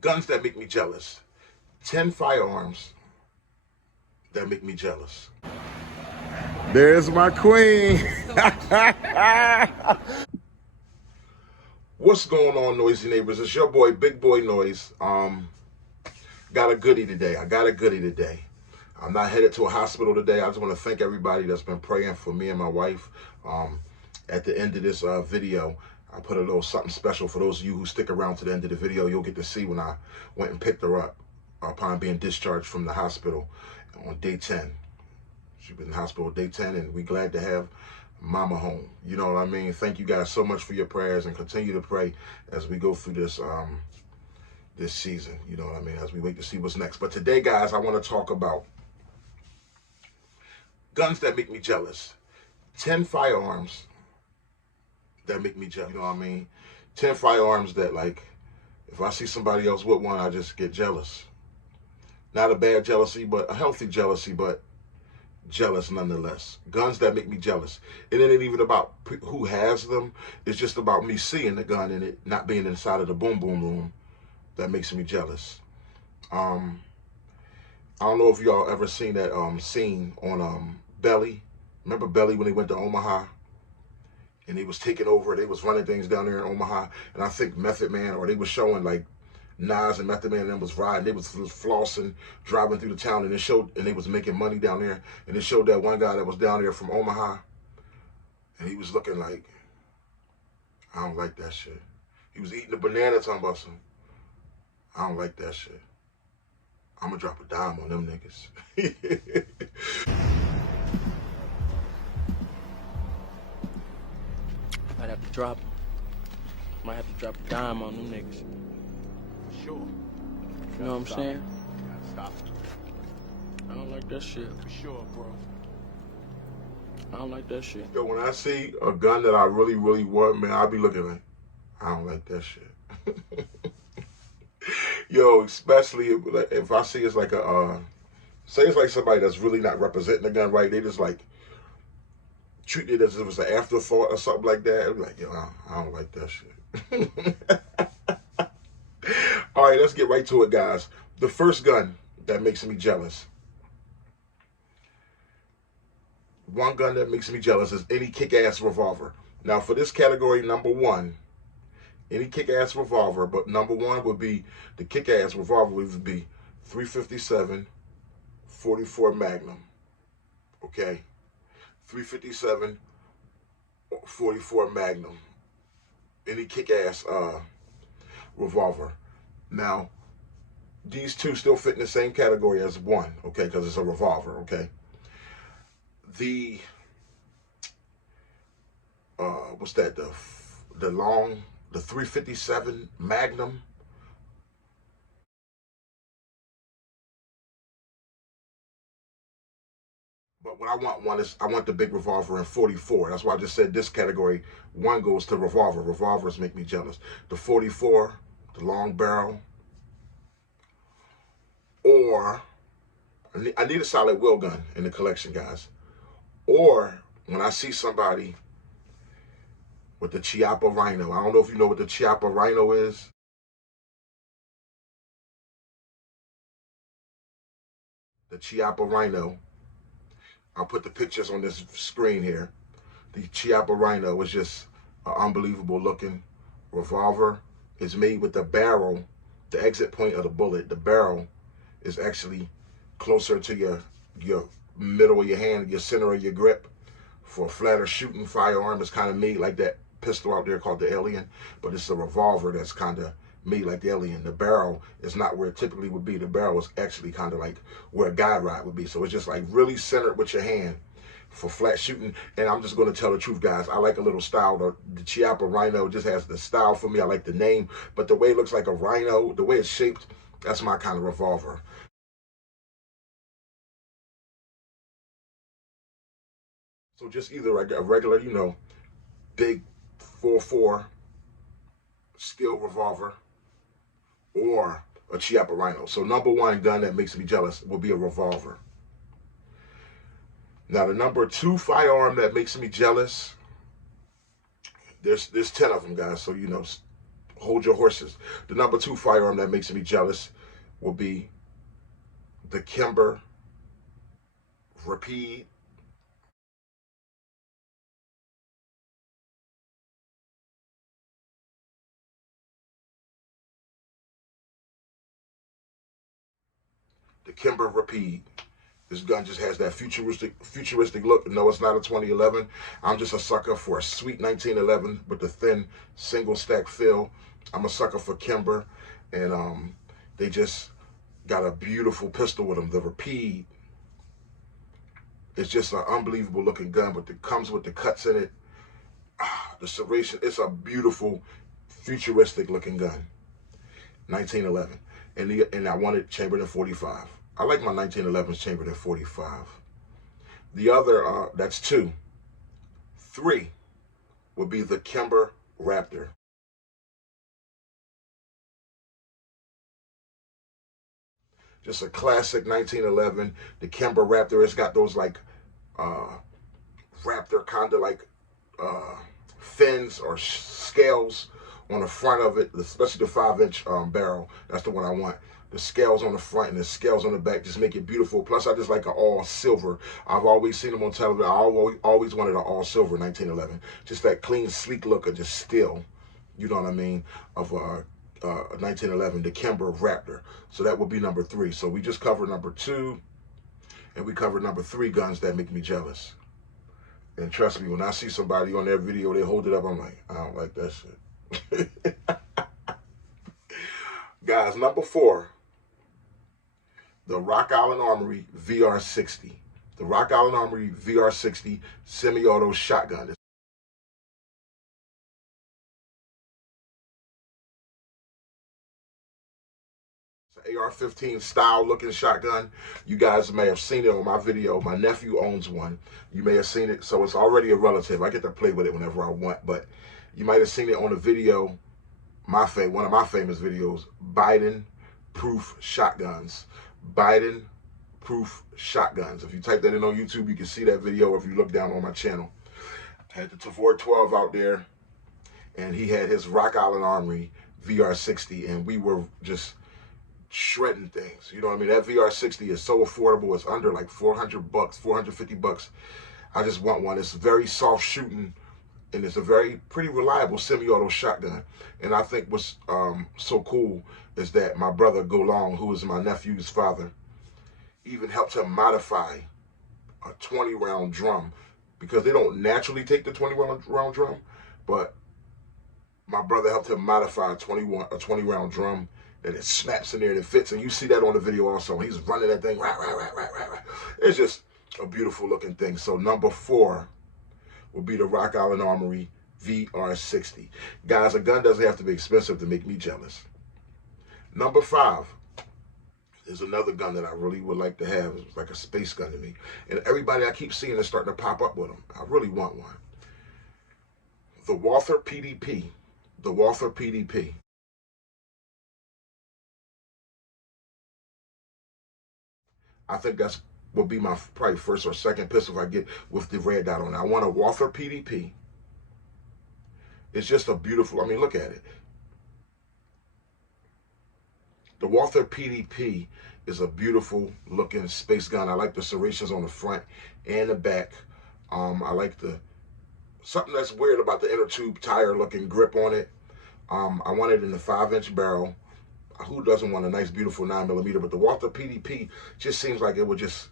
Guns that make me jealous. 10 firearms that make me jealous. There's my queen. What's going on, noisy neighbors? It's your boy, Big Boy Noise. Got a goodie today. I'm not headed to a hospital today. I just want to thank everybody that's been praying for me and my wife. At the end of this video, I put a little something special for those of you who stick around to the end of the video. You'll get to see when I went and picked her up upon being discharged from the hospital on day 10. She's been in the hospital day 10, and we're glad to have Mama home. You know what I mean? Thank you guys so much for your prayers, and continue to pray as we go through this this season. You know what I mean? As we wait to see what's next. But today, guys, I want to talk about guns that make me jealous. 10 firearms that make me jealous. You know what I mean? 10 firearms that, like, if I see somebody else with one, I just get jealous. Not a bad jealousy, but a healthy jealousy, but jealous nonetheless. Guns that make me jealous. It ain't even about who has them. It's just about me seeing the gun and it not being inside of the boom boom room that makes me jealous. I don't know if y'all ever seen that scene on Belly. Remember Belly when he went to Omaha and he was taking over? They was running things down there in Omaha, and I think Method Man, or they was showing like Nas and Method Man and them was riding. They was flossing, driving through the town, and it showed, and they was making money down there. And it showed that one guy that was down there from Omaha, and he was looking like, I don't like that shit. He was eating a banana, talking about some, I don't like that shit. I'm gonna drop a dime on them niggas. Might have to drop a dime on them niggas. Sure. You know what I'm saying? Stop. I don't like that shit. For sure, bro. I don't like that shit. Yo, when I see a gun that I really, really want, man, I'll be looking like, I don't like that shit. Yo, especially if I see it's like a, say it's like somebody that's really not representing the gun right, they just like treat it as if it's an afterthought or something like that. I'd be like, yo, I don't like that shit. All right, let's get right to it, guys. The first gun that makes me jealous. One gun that makes me jealous is any kick-ass revolver. Now, for this category, number one, any kick-ass revolver, but number one would be, the kick-ass revolver would be 357 44 Magnum. Okay? 357 44 Magnum. Any kick-ass revolver. Now, these two still fit in the same category as one, okay, because it's a revolver, okay? The, what's that, the 357 Magnum, but what I want the big revolver in 44. That's why I just said this category, one goes to revolver. Revolvers make me jealous. The 44, the long barrel, or I need a solid wheel gun in the collection, guys. Or when I see somebody with the Chiappa Rhino, I don't know if you know what the Chiappa Rhino is. The Chiappa Rhino, I'll put the pictures on this screen here. The Chiappa Rhino is just an unbelievable looking revolver. It's made with the barrel, the exit point of the bullet. The barrel is actually closer to your middle of your hand, your center of your grip. For a flatter shooting firearm, it's kind of made like that pistol out there called the Alien, but it's a revolver that's kind of made like the Alien. The barrel is not where it typically would be. The barrel is actually kind of like where a guide rod would be. So it's just like really centered with your hand for flat shooting. And I'm just going to tell the truth, guys. I like a little style. The Chiappa Rhino just has the style for me. I like the name, but the way it looks like a rhino, the way it's shaped, that's my kind of revolver. So just either a regular, you know, big 4.4 steel revolver, or a Chiappa Rhino. So number one gun that makes me jealous will be a revolver. Now the number two firearm that makes me jealous, there's 10 of them, guys. So, you know, hold your horses. The number 2 firearm that makes me jealous will be the Kimber Rapide. The Kimber Rapide. This gun just has that futuristic look. No, it's not a 2011. I'm just a sucker for a sweet 1911 with the thin single stack feel. I'm a sucker for Kimber, and they just got a beautiful pistol with them. The Rapide. It's just an unbelievable looking gun, but it comes with the cuts in it. The serration. It's a beautiful, futuristic looking gun. 1911, and I want it chambered in 45. I like my 1911s chambered in 45. The other, that's 2. 3 would be the Kimber Raptor. Just a classic 1911. The Kimber Raptor. It's got those like raptor kind of like fins or scales on the front of it, especially the 5-inch barrel. That's the one I want. The scales on the front and the scales on the back just make it beautiful. Plus, I just like an all silver. I've always seen them on television. I always wanted an all silver 1911. Just that clean, sleek look of just still, you know what I mean, of 1911, the Kimber Raptor. So that would be number 3. So we just covered number 2, and we covered number 3 guns that make me jealous. And trust me, when I see somebody on their video, they hold it up, I'm like, I don't like that shit. Guys, number 4, the Rock Island Armory VR60. The Rock Island Armory VR60 semi-auto shotgun. It's an AR-15 style looking shotgun. You guys may have seen it on my video. My nephew owns one. You may have seen it, so it's already a relative. I get to play with it whenever I want, but you might have seen it on a video, one of my famous videos, Biden-proof shotguns. Biden-proof shotguns. If you type that in on YouTube, you can see that video if you look down on my channel. I had the Tavor 12 out there, and he had his Rock Island Armory VR60, and we were just shredding things. You know what I mean? That VR60 is so affordable. It's under like $400, $450. I just want one. It's very soft shooting, and it's a pretty reliable semi-auto shotgun. And I think what's so cool is that my brother Golong, who is my nephew's father, even helped him modify a 20-round drum, because they don't naturally take the 20-round drum, but my brother helped him modify a 20-round drum that it snaps in there and it fits, and you see that on the video also. He's running that thing, rah, rah, rah, rah, rah, rah. It's just a beautiful looking thing. So number 4 will be the Rock Island Armory VR60. Guys, a gun doesn't have to be expensive to make me jealous. Number 5 is another gun that I really would like to have. It's like a space gun to me. And everybody I keep seeing is starting to pop up with them. I really want one. The Walther PDP. The Walther PDP. I think that's will be my probably first or second pistol if I get with the red dot on it. I want a Walther PDP. It's just a beautiful, I mean, look at it. The Walther PDP is a beautiful looking space gun. I like the serrations on the front and the back. I like something that's weird about the inner tube tire looking grip on it. I want it in the 5-inch barrel. Who doesn't want a nice, beautiful 9mm? But the Walther PDP just seems like it would just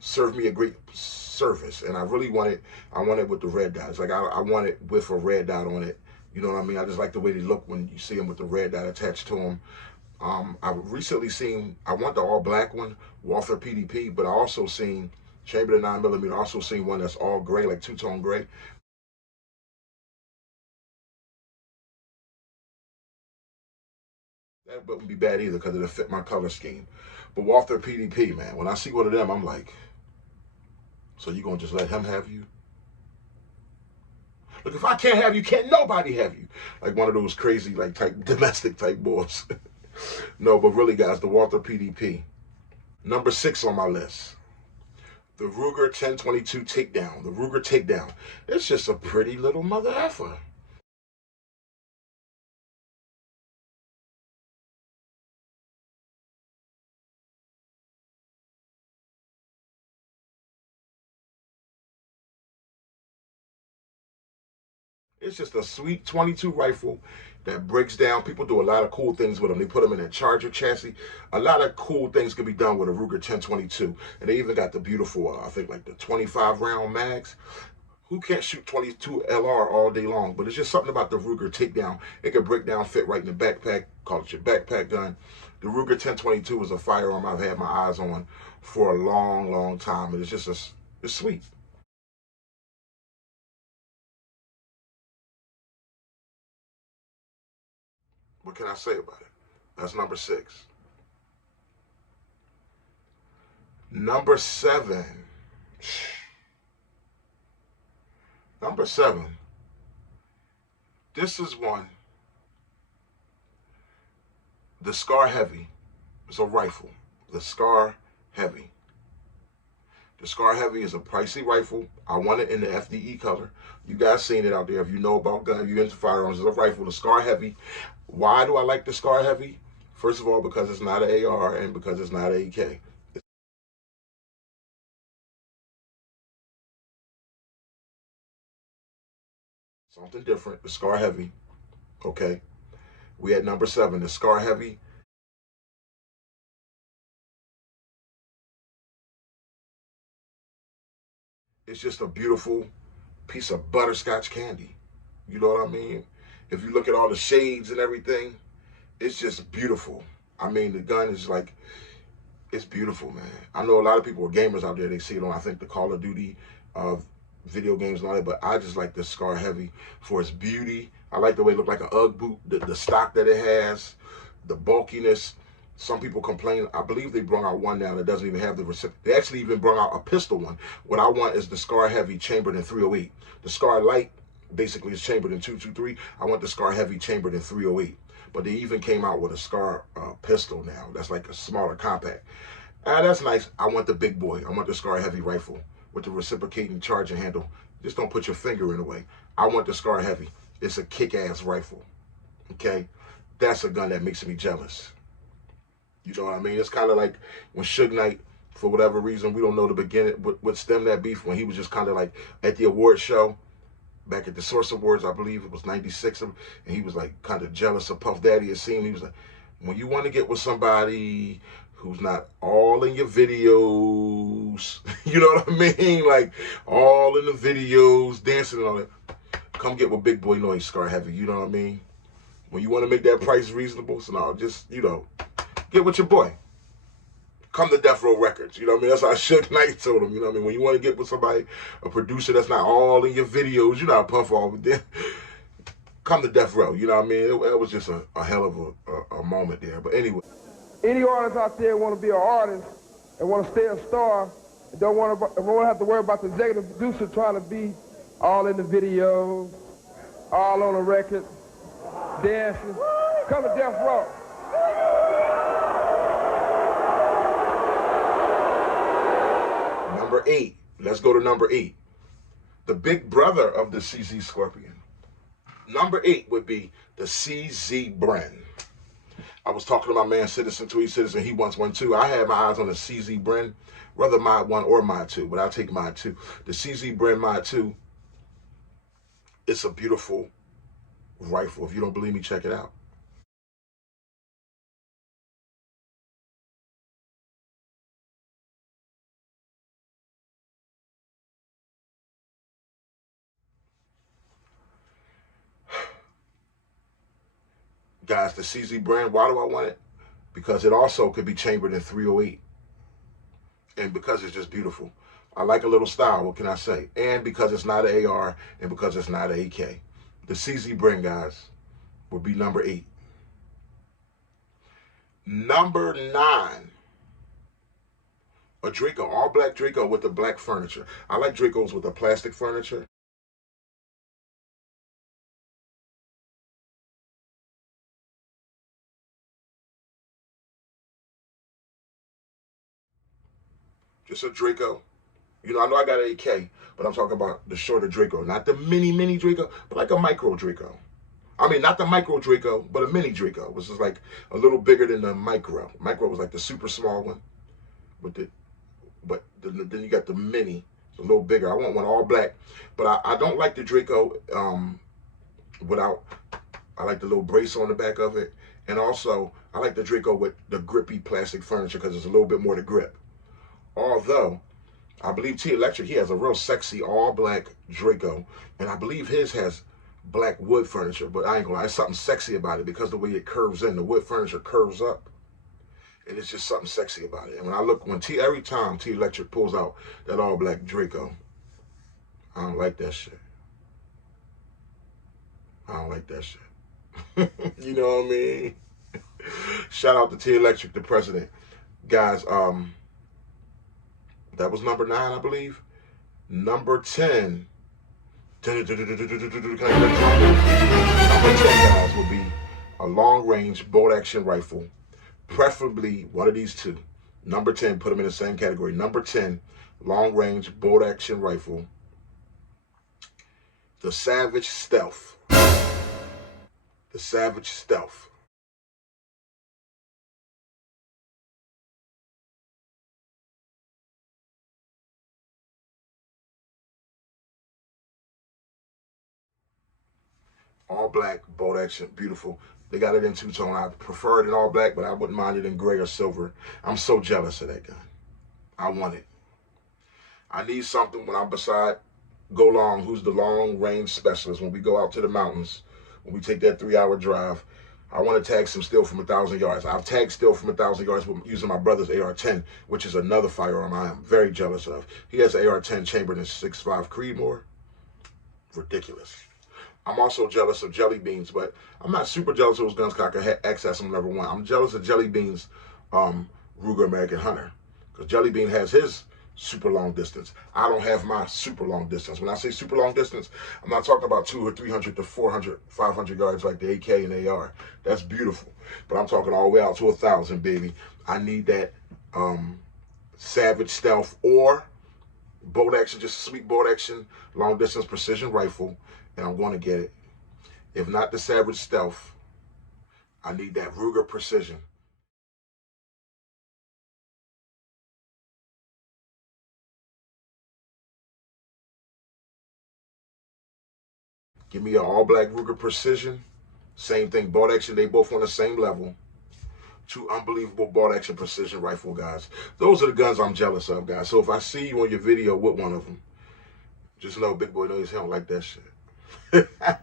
serve me a great service. And I really want it. I want it with the red dot. It's like I want it with a red dot on it. You know what I mean? I just like the way they look when you see them with the red dot attached to them. I've recently seen, I want the all black one, Walther PDP, but I also seen, chambered in 9mm, I also seen one that's all gray, like two-tone gray. That wouldn't be bad either because it'll fit my color scheme. But Walther PDP, man, when I see one of them, I'm like, so you gonna just let him have you? Look, if I can't have you, can't nobody have you. Like one of those crazy, like type domestic type boys. No, but really, guys, the Walther PDP. Number 6 on my list. The Ruger 1022 Takedown. The Ruger Takedown. It's just a pretty little mother effer. It's just a sweet 22 rifle that breaks down. People do a lot of cool things with them. They put them in a Charger chassis. A lot of cool things can be done with a Ruger 1022. And they even got the beautiful, I think like the 25 round mags. Who can't shoot 22 LR all day long? But it's just something about the Ruger Takedown. It can break down, fit right in the backpack, call it your backpack gun. The Ruger 1022 is a firearm I've had my eyes on for a long, long time. And it's just, it's sweet. What can I say about it? That's number 6. Number 7. Number 7. This is one. The Scar Heavy. It's a rifle. The Scar Heavy. The Scar Heavy is a pricey rifle. I want it in the FDE color. You guys seen it out there. If you know about guns, you're into firearms, it's a rifle. The Scar Heavy. Why do I like the Scar Heavy? First of all, because it's not an AR and because it's not an AK. Something different. The Scar Heavy. Okay. We at number 7. The Scar Heavy. It's just a beautiful piece of butterscotch candy. You know what I mean? If you look at all the shades and everything, it's just beautiful. I mean, the gun is like, it's beautiful, man. I know a lot of people are gamers out there. They see it on, I think, the Call of Duty video games and all that, but I just like the Scar Heavy for its beauty. I like the way it looked like an UGG boot, the stock that it has, the bulkiness. Some people complain. I believe they brought out one now that doesn't even have the recipient. They actually even brought out a pistol one. What I want is the Scar Heavy chambered in 308. The Scar Light basically is chambered in 223. I want the Scar Heavy chambered in 308. But they even came out with a Scar pistol now. That's like a smaller compact. That's nice. I want the big boy. I want the Scar Heavy rifle with the reciprocating charging handle. Just don't put your finger in the way. I want the Scar Heavy. It's a kick-ass rifle. Okay? That's a gun that makes me jealous. You know what I mean? It's kind of like when Suge Knight, for whatever reason, we don't know the beginning, what stemmed that beef, when he was just kind of like at the award show, back at the Source Awards, I believe it was 96, and he was like kind of jealous of Puff Daddy. It seemed he was like, when you want to get with somebody who's not all in your videos, you know what I mean? Like all in the videos, dancing and all that, come get with Big Boy Noise, Scar Heavy, you know what I mean? When you want to make that price reasonable, so now just, you know, get with your boy. Come to Death Row Records. You know what I mean? That's how Suge Knight told him. You know what I mean? When you want to get with somebody, a producer that's not all in your videos, you know how Puff all with them. Come to Death Row. You know what I mean? It was just a hell of a moment there. But anyway. Any artists out there want to be an artist and want to stay a star and don't want to have to worry about the executive producer trying to be all in the videos, all on the record, dancing. Come to Death Row. Number 8. Let's go to number 8. The big brother of the CZ Scorpion. Number 8 would be the CZ Bren. I was talking to my man Citizen Tweet Citizen. He wants one too. I had my eyes on the CZ Bren, whether Mod 1 or Mod 2, but I'll take Mod 2. The CZ Bren Mod 2, it's a beautiful rifle. If you don't believe me, check it out. Guys, the CZ Bren, why do I want it? Because it also could be chambered in 308. And because it's just beautiful. I like a little style, what can I say? And because it's not an AR, and because it's not an AK. The CZ Bren, guys, would be number 8. Number 9. A Draco, all black Draco with the black furniture. I like Dracos with the plastic furniture. Just a Draco. You know, I know I got an AK, but I'm talking about the shorter Draco. Not the mini Draco, but like a micro Draco. I mean, not the micro Draco, but a mini Draco, which is like a little bigger than the micro. Micro was like the super small one. But then you got the mini. It's a little bigger. I want one all black. But I don't like the Draco without, I like the little brace on the back of it. And also, I like the Draco with the grippy plastic furniture because it's a little bit more to grip. Although, I believe T Electric, he has a real sexy all black Draco. And I believe his has black wood furniture, but I ain't gonna lie, there's something sexy about it because the way it curves in, the wood furniture curves up. And it's just something sexy about it. And when I look, every time T Electric pulls out that all black Draco, I don't like that shit. I don't like that shit. You know what I mean? Shout out to T Electric, the president. Guys, that was number 9, I believe. Number 10. Number 10, guys, will be a long-range bolt-action rifle. Preferably one of these two. Number 10, put them in the same category. Number 10, long-range bolt-action rifle. The Savage Stealth. The Savage Stealth. All black, bolt action, beautiful. They got it in two-tone. I prefer it in all black, but I wouldn't mind it in gray or silver. I'm so jealous of that gun. I want it. I need something when I'm beside Go Long, who's the long-range specialist. When we go out to the mountains, when we take that 3-hour drive, I want to tag some steel from 1,000 yards. I've tagged steel from 1,000 yards using my brother's AR-10, which is another firearm I am very jealous of. He has an AR-10 chambered in 6.5 Creedmoor. Ridiculous. I'm also jealous of Jelly Beans, but I'm not super jealous of those guns because I can access them whenever I want. I'm jealous of Jelly Beans' Ruger American Hunter because Jelly Bean has his super long distance. I don't have my super long distance. When I say super long distance, I'm not talking about 200 or 300 to 400, 500 yards like the AK and AR. That's beautiful. But I'm talking all the way out to 1,000, baby. I need that Savage Stealth or bolt action, just sweet bolt action, long distance precision rifle, and I'm going to get it. If not the Savage Stealth, I need that Ruger Precision. Give me an all-black Ruger Precision. Same thing, bolt action, they both on the same level. Two unbelievable bolt action precision rifle, guys. Those are the guns I'm jealous of, guys. So if I see you on your video with one of them, just know Big Boy knows he don't like that shit. I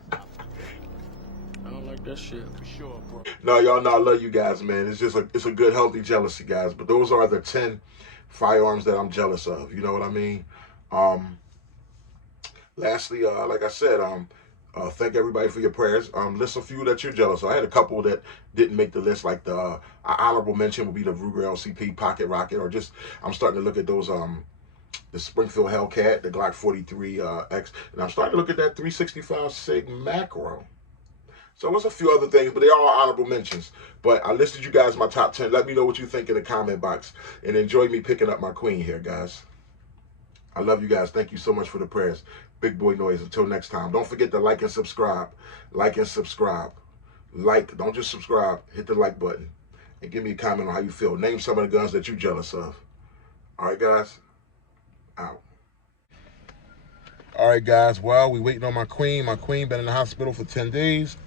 don't like that shit for sure, bro. No, y'all know I love you guys, man. It's just it's a good, healthy jealousy, guys. But those are the 10 firearms that I'm jealous of. You know what I mean? Lastly, like I said, thank everybody for your prayers. List a few that you're jealous of. I had a couple that didn't make the list, like the honorable mention would be the Ruger LCP Pocket Rocket, or just I'm starting to look at those the Springfield Hellcat, the Glock 43X, and I'm starting to look at that 365 Sig Macro. So there's a few other things, but they are honorable mentions. But I listed you guys my top 10. Let me know what you think in the comment box, and enjoy me picking up my queen here, guys. I love you guys. Thank you so much for the prayers. Big Boy Noise. Until next time. Don't forget to like and subscribe. Like and subscribe. Like, don't just subscribe. Hit the like button. And give me a comment on how you feel. Name some of the guns that you're jealous of. All right, guys. Out. All right, guys. Well, we waiting on my queen. My queen been in the hospital for 10 days.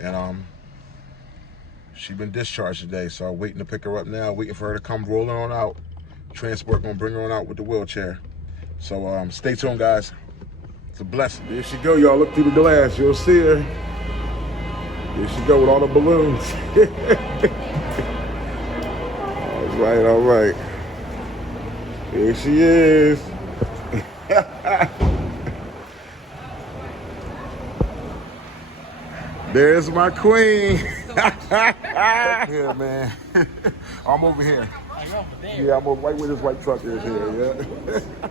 And she been discharged today. So I'm waiting to pick her up now. Waiting for her to come rolling on out. Transport gonna bring her on out with the wheelchair. So stay tuned, guys. It's a blessing. There she go, y'all. Look through the glass. You'll see her. There she go with all the balloons. All right, all right. Here she is. There's my queen. Here, man. I'm over here. Yeah, I'm over right where this white truck is here, yeah.